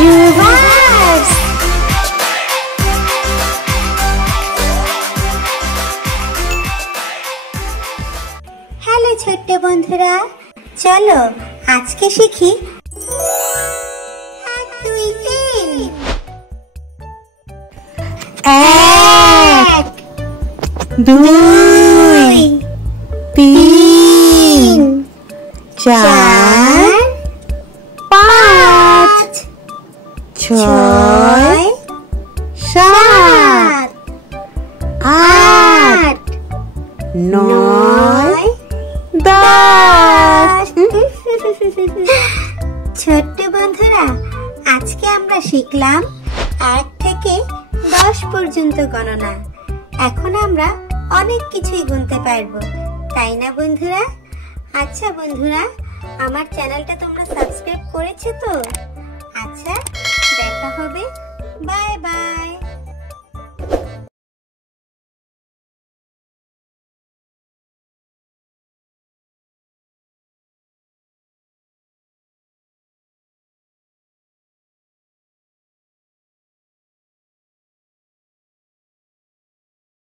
রুবার্স। Hello ছোট্ট বন্ধুরা, চলো আজকে শিখি 1 2 3। 1 2 3 4 5 6 7 8 9 10। ছোট্ট বন্ধুরা, আজকে আমরা শিখলাম 1 থেকে 10 পর্যন্ত গণনা। এখন আমরা অনেক কিছুই গুনতে পারবো, তাই না বন্ধুরা? আচ্ছা বন্ধুরা, আমার চ্যানেলটা তোমরা সাবস্ক্রাইব করেছো তো? আচ্ছা, দেখা হবে, বাই বাই।